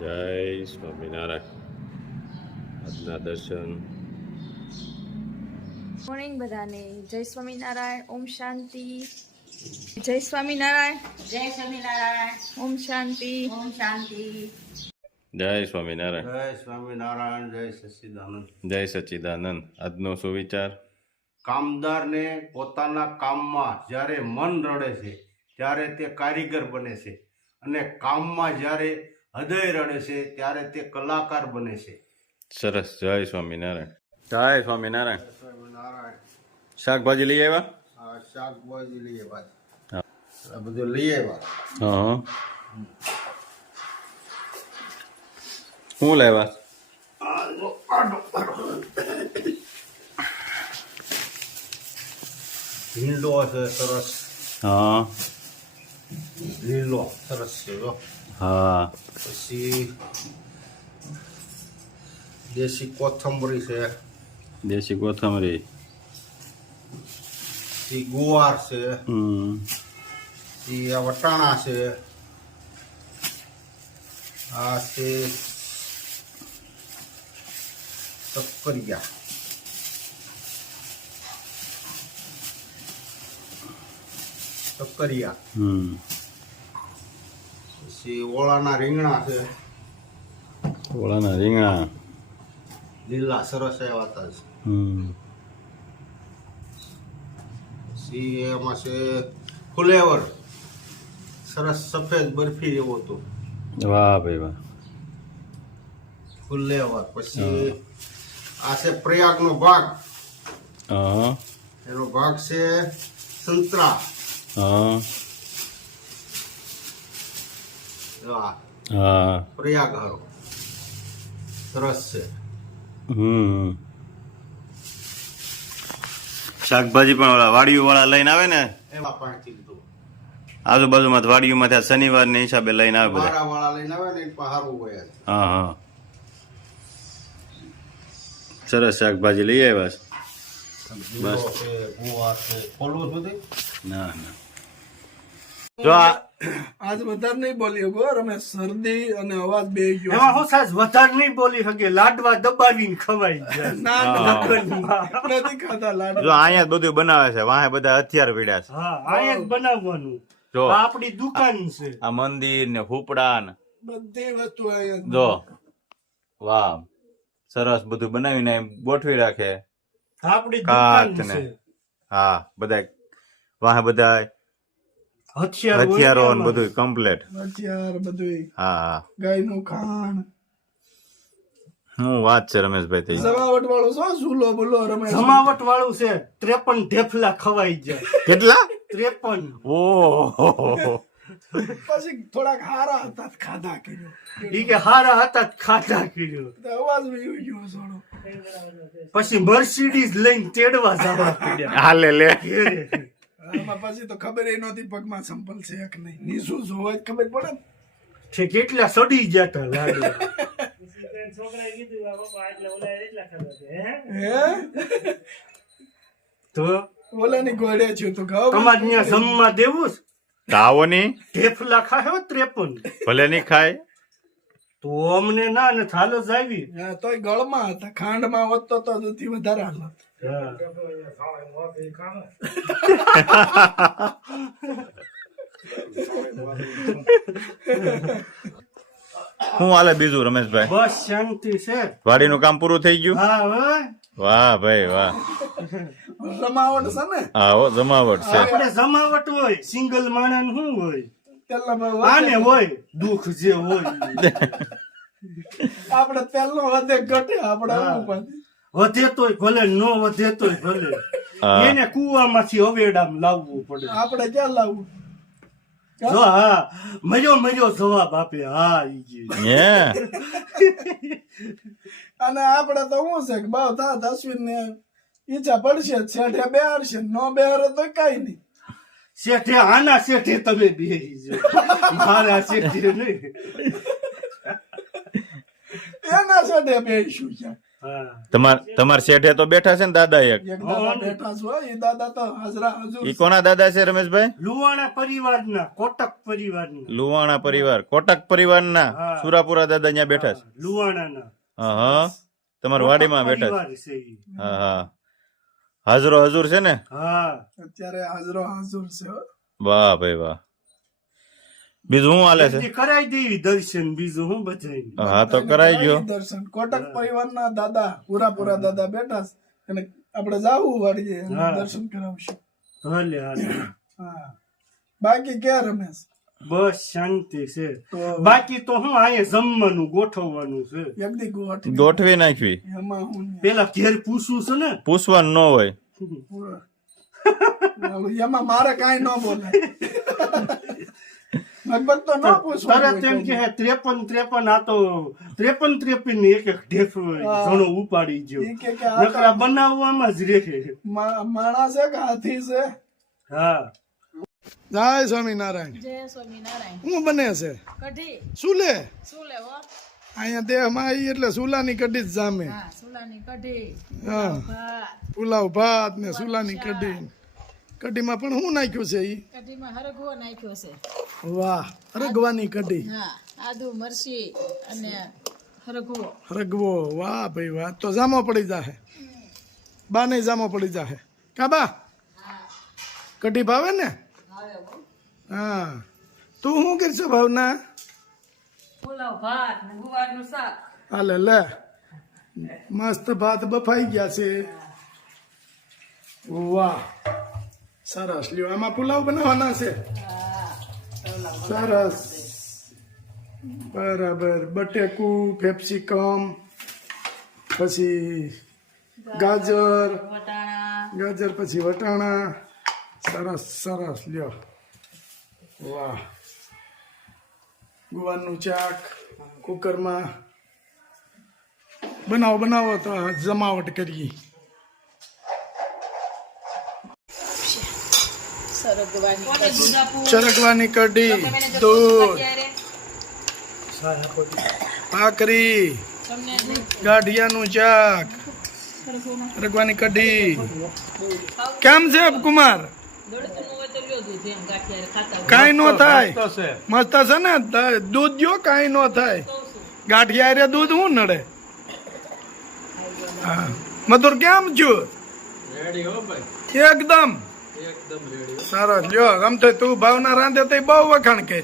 જય સ્વામિનારાયણ. આજના દર્શન. મોર્નિંગ બધાને જય સ્વામિનારાયણ. ઓમ શાંતિ. જય સ્વામિનારાયણ. જય સ્વામિનારાયણ. ઓમ શાંતિ. ઓમ શાંતિ. જય સ્વામિનારાયણ. જય સ્વામિનારાયણ. જય સચ્ચિદાનંદ. જય સચ્ચિદાનંદ. આજનો સુવિચાર. કામદારને પોતાના કામમાં જ્યારે મન રડે છે ત્યારે તે કારીગર બને છે, અને કામમાં જ્યારે હૃદય રડે છે ત્યારે તે કલાકાર બને છે. સરસ. જય સ્વામિનારાયણ. જય સ્વામિનારાયણ. સ્વામિનારાયણ. શાકભાજી લઈ આવ્યા? આ શાકભાજી લઈએ ભાઈ, હા. આ બધું લઈ આવ્યા. હા. શું લાવ્યા? ભીંડો છે સરસ, હા લીલો સરસ છે. હા. પછી દેશી કોથમરી છે, દેશી કોથમરી. પછી ગુવાર છે, પછી આ વટાણા છે, આ છે સક્કરિયા, પછી ઓળાના રીંગણા છે, ઓળાના રીંગણા. લીલા સરસ એવા હતા છે. પછી એમાં છે ફુલેવર, સરસ સફેદ બરફી જેવો હતો વાહ ભાઈ વાહ. ફુલેવર. પછી આ છે પ્રયાગનો ભાગ, હા એનો ભાગ છે સંતરા. હા હા. પ્રયાગ હારો સરસ છે. શાકભાજી પણ ઓલા વાડીઓ વાળા લઈને આવે ને, એમાં પાણી લીધું. આજુબાજુમાં વાડીઓમાં શનિવાર ને હિસાબે લઈને આવે બધા. મારા વાળા લઈને આવે ને એ પણ સારું હોય. હા હા. સરસ શાકભાજી લઈ આવ્યા છે. બસ છે, ગુવાર છે. ખોલવું સુધી ના ના. જો આજ વધારે નહીં બોલી શકો રમેશ, શરદી અને અવાજ બે ગયો. એમાં હું સાહેબ વધારે નહીં બોલી શકે, લાડવા દબાવીને ખવાઈ જાય. ના નથી ખાતા લાડવા. જો અહીંયા જ બધું બનાવે છે, વાહે બધા હથિયાર પીડ્યા છે. હા, અહીંયા જ બનાવવાનું. જો આ આપણી દુકાન છે. આ મંદિર ને ફૂપડા ને બધી વસ્તુ અહીંયા જો વાહ સરસ બધું બનાવીને ગોઠવી રાખે. આપણી દુકાન કાચ ને છે. હા બધા વાહે બધા હથિયાર હથિયારો હોય ને ને બધું કમ્પ્લેટ. અત્યાર બધું હા હા. ગાયનું ખાણ શું વાત છે રમેશભાઈ થઈ. જમાવટ વાળું શું ઝૂલો બોલો રમેશ. જમાવટ વાળું છે. 53 ઢેફલા ખવાઈ જાય. કેટલા? 53. ઓહો. પછી થોડાક હારા હતા તો ખાધા કર્યો. ઈ કે હારા હતા જ ખાધા કર્યો. તો અવાજ વયો ગયો થોડો. પછી મર્સિડીઝ લઈને તેડવા જવા પડ્યા. હાલે લે. આમાં પછી તો ખબર એ નહોતી પગમાં સંપલ છે કે નહીં. નીસું જોવા જ ખબર પડે ને. છે કેટલા સડી જતા લાડુ. હે તો ઓલાની ગોળે છે તો ખાવ. તમારે ત્યાં જમવા દેવું છે? આવો ની ઢેફલા ખાય 53. ભલે નહીં ખાય. તો અમને ના ને થાલો જ આવી. હા તોય ગળમાં હતા, ખાંડમાં હોત તો સૌથી વધારે હાલત. શું હાલે બીજું રમેશભાઈ? બસ શાંતિ છે. વાડીનું કામ પૂરું થઈ ગયું? હા હવે વાહ ભાઈ વાહ. જમાવટ છે ને હા હો જમાવટ છે. આપણે જમાવટ હોય, સિંગલ માણસ શું હોય? તેલના આને હોય દુઃખ જે હોય. આપણે તેલનો વધે ઘટે આપણે આવું પણ. વધે તોય ભલે, નો વધે તોય ભલે. હા. એને કુવામાંથી હવેડામ લાવવું પડે. આપણે ક્યાં લાવવું? જો હા મર્યો જવાબ આપે. હા ઈ જે. હે અને આપણે તો શું છે કે બાવ થાત અશ્વિન ને ઈચ્છા પડશે છેઠે બેહાડશે, નો બેહારે તો કઈ નહીં. શેઠે આના શેઠે તમે બેહી જાઓ, મારા શેઠે નહીં. એના છેઠે બેહીશું ક્યાં. હા તમાર શેઠે તો બેઠા છે ને દાદા એક એક દાદા બેઠા છો એ દાદા તો હાજરા હજુર ઈ કોના દાદા છે રમેશભાઈ? લુવાણા પરિવારના, કોટક પરિવારના. લુવાણા પરિવાર, કોટક પરિવારના હા. સુરાપુરા દાદા અહીંયા બેઠા છે. લુવાણાના. હા તમારા વાડીમાં કોટક બેઠા છે. પરિવાર છે ઈ. હા હાજરો હજુર છે ને? હા. અત્યારે હાજરો હાજર છે હો. વાહ ભાઈ વાહ. બીજું શું હાલે છે? જલ્દી કરાઈ દેવી દર્શન, બીજું હું બધાય. હા તો કરાઈ ગયો. દર્શન કોટક પરિવારના દાદા પૂરા દાદા બેઠા છે અને આપણે જાવું વાળીએ હા. દર્શન કરાવશું. હાલે હાલે. હા બાકી ક્યાં રમેશ? બસ શાંતિ છે. તો બાકી તો હું અહીંયા જમવાનું ગોઠવવાનું છે. એકદી ગોઠવી ગોઠવી નાખવી. એમાં હું પેલા ઘેર પૂછવું છે ને. પૂછવાનું ન હોય. એમાં મારે કાંઈ ન બોલાય. લગભગ તો ન પૂછવાનું તરત એમ કે 53 આ તો 53 ને એક એક ઢેફો ઘણો ઉપાડી ગયો. ઈ કે આ નકરા બનાવવામાં જ રહે. માણસ છે કે હાથી છે? હા. જય સ્વામિનારાયણ. જય સ્વામિનારાયણ. શું બને છે? કઢી સુલે શું લેવો? અહીંયા દેહમાં આવી એટલે સુલાની કઢી જ જામે. હા સુલાની કઢી, હા ભાત. પુલાવ ભાત ને સુલાની કઢી. કઢીમાં પણ શું નાખ્યું છે ઈ? કઢીમાં હરગવો નાખ્યો છે. વાહ રગવાની કઢી. હા આદુ મરચી અને હરગવો. રગવો વાહ ભાઈ વાહ. તો જામો પડી જાહે. બા નહીં જામો પડી જાહે કા બા? કઢી ભાવે ને? હા તું શું કરશો ભાવના? પુલાવ ભાત ને ગુવારનું શાક. હાલે લે મસ્ત ભાત બફાઈ ગયા છે. વાહ સરસ લ્યો. આમાં પુલાવ બનાવવાના છે? સરસ બરાબર. બટેકું, ફેપ્સિકમ, પછી ગાજર, પછી વટાણા. સરસ સરસ લ્યો. વાહ ગુવારનું શાક કુકરમાં બનાવો તો જમાવટ કરીએ. ચરકવાની કઢી, દૂધ, ભાખરી, ગાંઠિયાનું શાક, ચરકવાની કઢી. કેમ છે કુમાર? કાંઈ નો થાય. મસ્ત છે ને? દૂધ જો કાંઈ નો થાય. ગાંઠિયા રે દૂધ હું નડે. હા મધુર કેમ છું? એકદમ સરસ લ્યો. ગમતે તું ભાવના રાંધે તો બહુ વખાણ કે.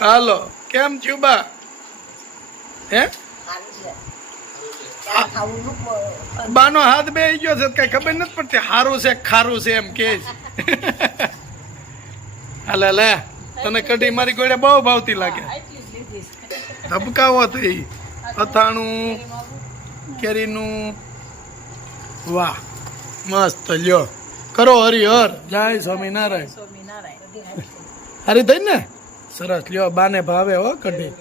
હાલો કેમ છું બા? હે બાનો હાથ બે ગયો છે કઈ ખબર નથી પડતી હારું છે ખારું છે એમ કે. હાલે લે તને કઢી મારી ગોળે બહુ ભાવતી લાગે. ધબકાવો થઈ અથાણું કેરીનું. વાહ મસ્ત લ્યો. કરો હરિહર. જય સ્વામિનારાયણ. હારી થઈ ને? સરસ લ્યો. બાને ભાવે હો કઢી.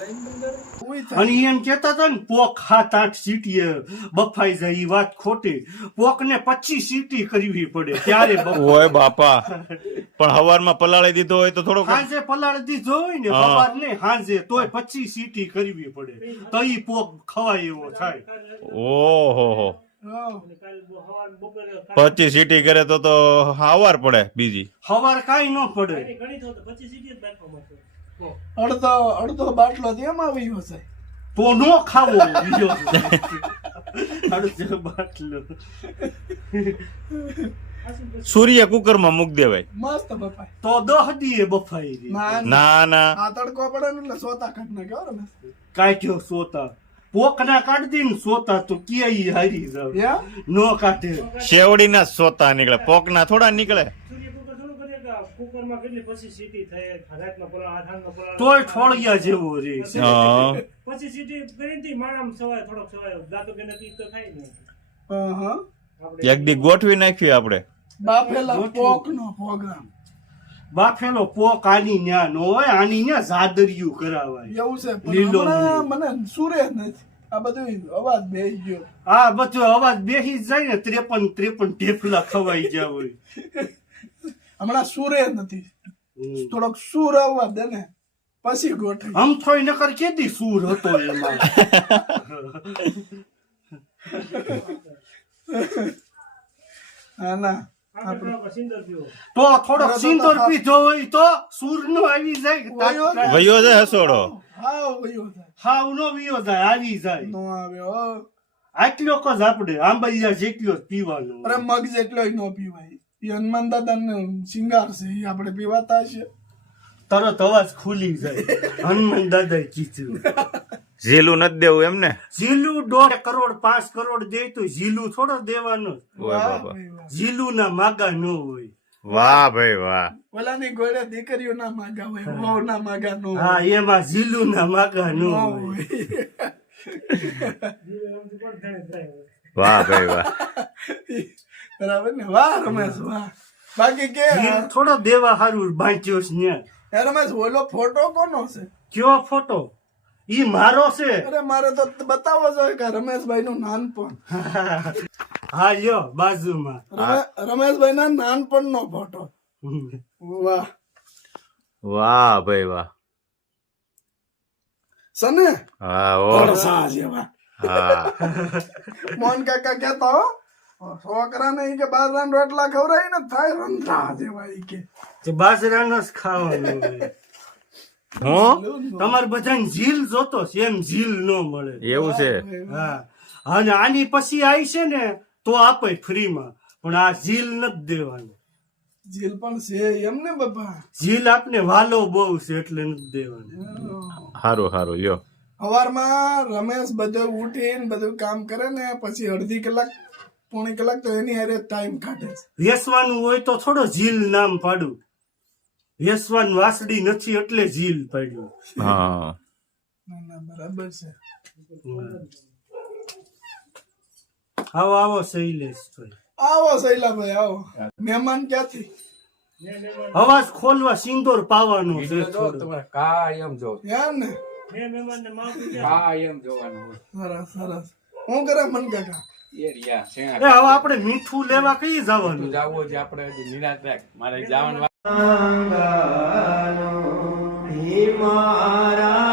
અને એમ કેતા હતા ને પોક 7-8 સીટીએ બફાઈ જાય. ઈ વાત ખોટી. પોક ને 25 સીટી કરવી પડે ત્યારે ઓય બાપા. પણ હવારમાં પલાળી દીધો હોય તો થોડો હાંજે પલાળી દીધો હોય ને સવાર ને હાંજે તોય 25 સીટી કરવી પડે તો ઈ પોક ખવાય એવો થાય. ઓહો 25 સીટી કરે તો હાવાર પડે. બીજી સવાર કાઈ ન પડે. અડધો બાટલો તેમ આવી હશે તો નો ખાવો બીજો અડધો બાટલો. સૂર્ય કુકરમાં મૂક દેવાય. મસ્ત બપાય તો 10 દીએ બફાઈ રહી. ના ના આ તડકો પડે ને એટલે સોતા કાઢ નાખ્યો ને. કાઢ્યો સોતા પોક ના કાઢી ને સોતા તો ક્યાંય હારી જાવ નો કાઢે. શેવડી ના સોતા નીકળે, પોક ના થોડા નીકળે. તોય ઠોળિયા જેવો રે. એક દી ગોઠવી નાખ્યું આપણે. બાફેલા પોક નો પ્રોગ્રામ. બાફેલો પોક આની ન્યા નો હોય. આની ન્યા જાદરિયું કરાવાય. એવું છે લીલો મને સુરે નથી. આ બધું અવાજ બેસી ગયો. આ બધો અવાજ બેસી જાય ને 53 ઢેફલા ખવાઈ જાય હોય. હમણાં સુરે નથી. થોડોક સુર આવવા દે ને. પછી ગોઠવી આમ થોઈ નકર કેદી સૂર હતો એમાં હા ના આપણે તો થોડોક સિંદૂર પીધો હોય તો સૂર નો આવી જાય વયો છે હસોડો. હા વયો થાય હાવ નો વિયો જાય આવી જાય નો આવ્યો આટલો જ આપણે આંબલિયા જેટલો જ પીવાનો અરે મગ જેટલો ન પીવાય એ હનુમાન દાદા નો શિંગાર છે એ આપણે પીવાતા છે તરત અવાજ ખુલી જાય હનુમાન દાદા કીધું ઝીલું નથી દેવું એમ ને? ઝીલું 1.5 કરોડ 5 કરોડ દે તો ઝીલું થોડો દેવાનો વાહ બાબા. ઝીલું ના માગા ન હોય વાહ ભાઈ વાહ. ઓલાની ગોળે દીકરીઓ ના માગા હોય વહુ ના માગા નો હા એમાં ઝીલું ના માગા ન હોય વાહ ભાઈ વાહ. બરાબર ને વાહ રમેશ વાહ બાકી કે ઝીલ થોડો દેવા હારું બાંચ્યો છે ન્યા. હે રમેશ ઓલો ફોટો કોનો છે કયો ફોટો ઈ મારો છે અરે મારે તો બતાવો જોઈએ કે રમેશભાઈ નું નાનપણ હા લ્યો બાજુમાં રમેશભાઈ ના નાનપણ નો ફોટો વાહ વાહ ભાઈ વાહ. સને હા ઓ વરસા જેવા હા. મોહન કાકા કહેતા હો છોકરા ને કે બાજરાના રોટલા ખવડાવી ને થાય રંધા જેવા ઈ કે તે બાજરાનો જ ખાવાનું હોય. હું તમારે બધાને ઝીલ જોતો છે એમ ઝીલ ન મળે એવું છે? હા અને આની પછી આવી છે ને તો આપે ફ્રીમાં પણ આ ઝીલ નથી દેવાનું જીલ પણ છે એમ ને બાપા ઝીલ આપને વાલો બહુ છે એટલે નથી દેવાનું હારું હારું લ્યો. સવારમાં રમેશ બધું ઉઠીને બધું કામ કરે ને પછી અડધી કલાક પોણી કલાક તો એની હારે ટાઈમ કાઢે છે વેસવાનું હોય તો થોડો ઝીલ નામ પાડું વેસવાન વાસડી નથી એટલે ઝીલ પાડ્યું હા ના ના બરાબર છે આવો આવો શૈલેષભાઈ આવો શૈલાભાઈ આવો મહેમાન ક્યાંથી અવાજ ખોલવા સિંદૂર પાવાનો છે થોડો. કાયમ જો એમ ને કાયમ જોવાનું સરસ સરસ હું કરે મન કાકા એરિયા છે એ હવે આપણે મીઠું લેવા કઈ જવાનું જાવું છે આપણે હજી નિરાત રાખ મારે જવાનું મારા